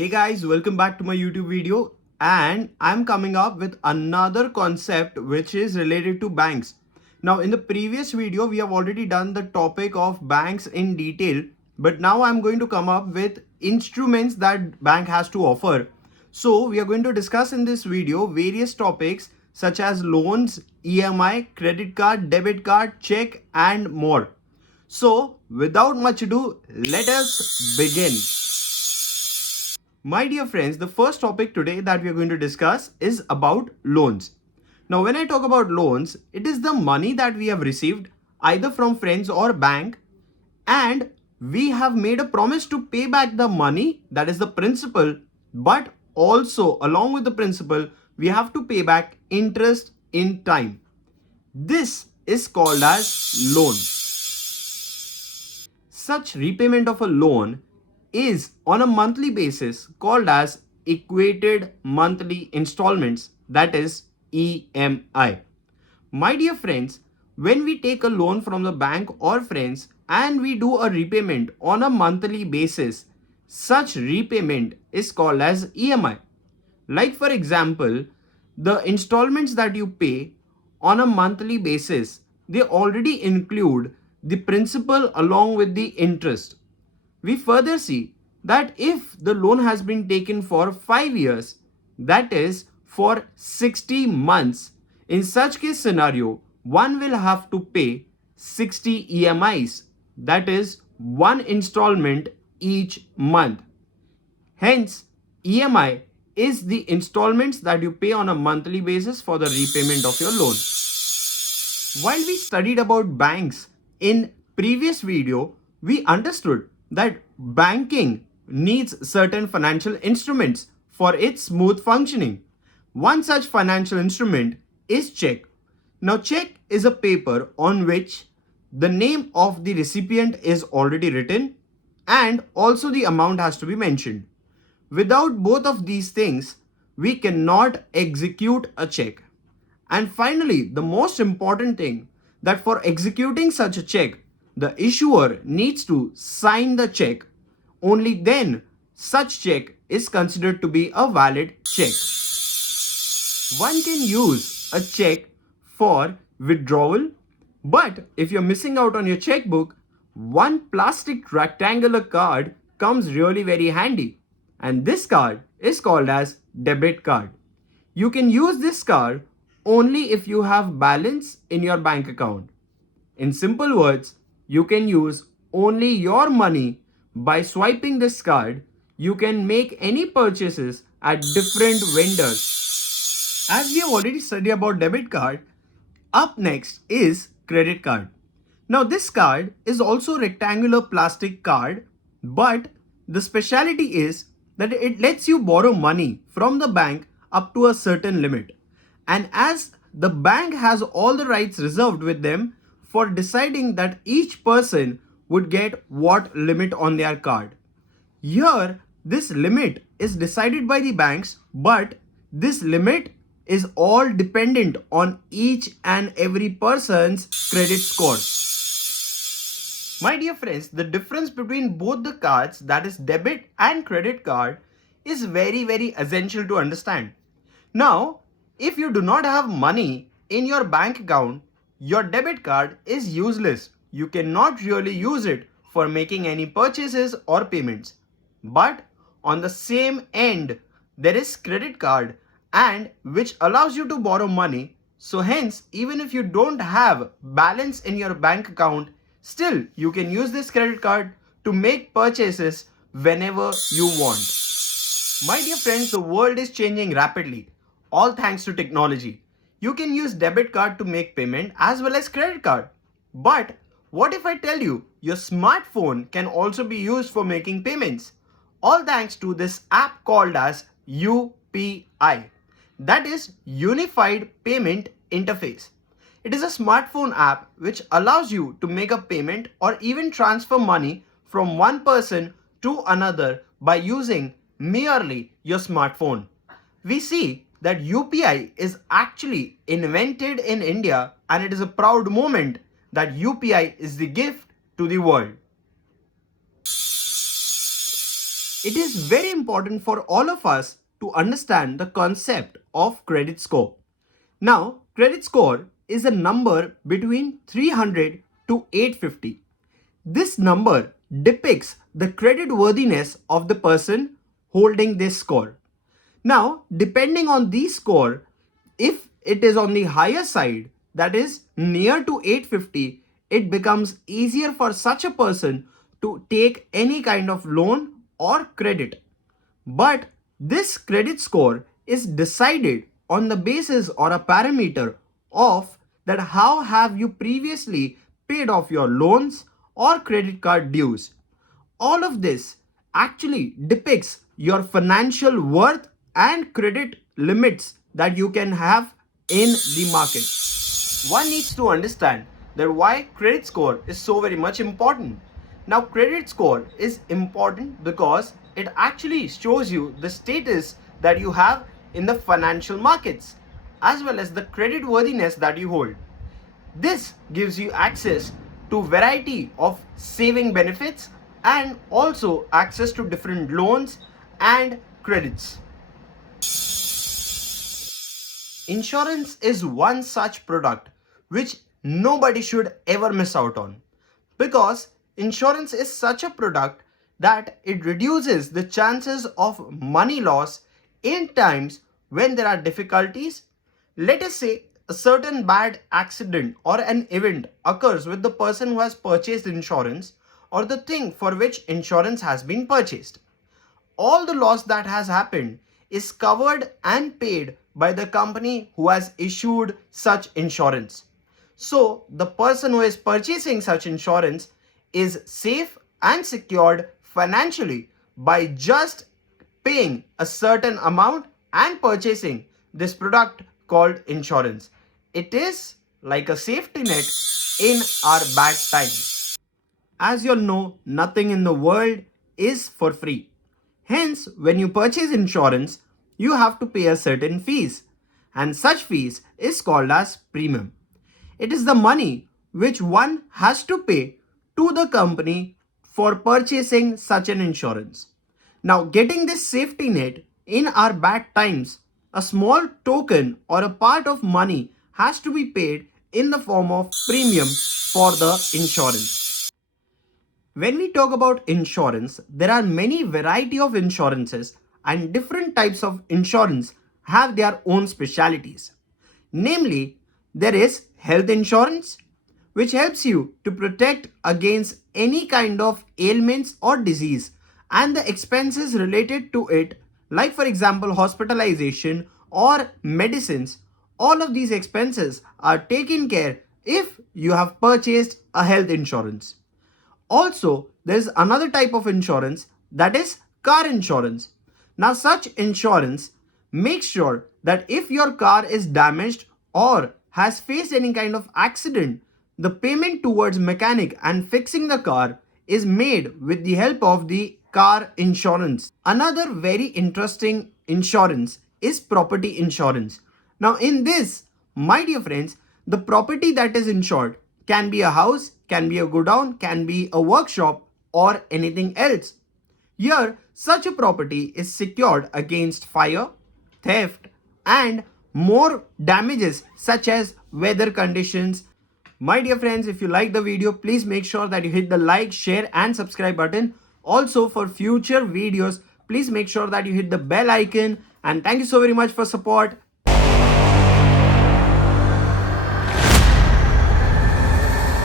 Hey guys, welcome back to my YouTube video, and I'm coming up with another concept which is related to banks. Now in the previous video we have already done the topic of banks in detail, but now I'm going to come up with instruments that bank has to offer. So we are going to discuss in this video various topics such as loans, EMI, credit card, debit card, check and more. So without much ado, let us begin. My dear friends, the first topic today that we are going to discuss is about loans. Now, when I talk about loans, it is the money that we have received either from friends or bank, and we have made a promise to pay back the money, that is the principal, but also along with the principal, we have to pay back interest in time. This is called as loan. Such repayment of a loan is on a monthly basis called as equated monthly installments, that is EMI. My dear friends, when we take a loan from the bank or friends and we do a repayment on a monthly basis, such repayment is called as EMI. Like for example, the installments that you pay on a monthly basis, they already include the principal along with the interest. We further see that if the loan has been taken for 5 years, that is for 60 months, in such case scenario, one will have to pay 60 EMIs, that is one installment each month. Hence, EMI is the installments that you pay on a monthly basis for the repayment of your loan. While we studied about banks in previous video, we understood that banking needs certain financial instruments for its smooth functioning. One such financial instrument is check. Now, check is a paper on which the name of the recipient is already written and also the amount has to be mentioned. Without both of these things, we cannot execute a check. And finally, the most important thing, that for executing such a check, the issuer needs to sign the check. Only then such check is considered to be a valid check. One can use a check for withdrawal, but if you're missing out on your checkbook, one plastic rectangular card comes really very handy. And this card is called as debit card. You can use this card only if you have balance in your bank account. In simple words, you can use only your money. By swiping this card, you can make any purchases at different vendors. As we have already studied about debit card, up next is credit card. Now this card is also a rectangular plastic card, but the speciality is that it lets you borrow money from the bank up to a certain limit. And as the bank has all the rights reserved with them for deciding that each person would get what limit on their card. Here, this limit is decided by the banks, but this limit is all dependent on each and every person's credit score. My dear friends, the difference between both the cards, that is debit and credit card, is very essential to understand. Now, if you do not have money in your bank account, your debit card is useless. You cannot really use it for making any purchases or payments. But on the same end, there is credit card, and which allows you to borrow money. So hence, even if you don't have balance in your bank account, still you can use this credit card to make purchases whenever you want. My dear friends, the world is changing rapidly, all thanks to technology. You can use debit card to make payment as well as credit card. But what if I tell you your smartphone can also be used for making payments? All thanks to this app called as UPI. That is Unified Payment Interface. It is a smartphone app which allows you to make a payment or even transfer money from one person to another by using merely your smartphone. We see that UPI is actually invented in India, and it is a proud moment that UPI is the gift to the world. It is very important for all of us to understand the concept of credit score. Now, credit score is a number between 300 to 850. This number depicts the credit worthiness of the person holding this score. Now, depending on the score, if it is on the higher side, that is near to 850, it becomes easier for such a person to take any kind of loan or credit. But this credit score is decided on the basis or a parameter of that how have you previously paid off your loans or credit card dues. All of this actually depicts your financial worth and credit limits that you can have in the market. One needs to understand that why credit score is so very much important. Now, credit score is important because it actually shows you the status that you have in the financial markets as well as the credit worthiness that you hold. This gives you access to variety of saving benefits and also access to different loans and credits. Insurance is one such product which nobody should ever miss out on, because insurance is such a product that it reduces the chances of money loss in times when there are difficulties. Let us say a certain bad accident or an event occurs with the person who has purchased insurance or the thing for which insurance has been purchased. All the loss that has happened is covered and paid by the company who has issued such insurance. So the person who is purchasing such insurance is safe and secured financially by just paying a certain amount and purchasing this product called insurance. It is like a safety net in our bad times. As you all know, nothing in the world is for free. Hence, when you purchase insurance, you have to pay a certain fees, and such fees is called as premium. It is the money which one has to pay to the company for purchasing such an insurance. Now, getting this safety net in our bad times, a small token or a part of money has to be paid in the form of premium for the insurance. When we talk about insurance, there are many variety of insurances and different types of insurance have their own specialities. Namely, there is health insurance, which helps you to protect against any kind of ailments or disease and the expenses related to it, like for example hospitalization or medicines. All of these expenses are taken care if you have purchased a health insurance. Also, there is another type of insurance, that is car insurance. Now, such insurance makes sure that if your car is damaged or has faced any kind of accident, the payment towards mechanic and fixing the car is made with the help of the car insurance. Another very interesting insurance is property insurance. Now, in this, my dear friends, the property that is insured can be a house, can be a godown, can be a workshop, or anything else. Here, such a property is secured against fire, theft, and more damages such as weather conditions. My dear friends, if you like the video, please make sure that you hit the like, share, and subscribe button. Also, for future videos, please make sure that you hit the bell icon. And thank you so very much for support.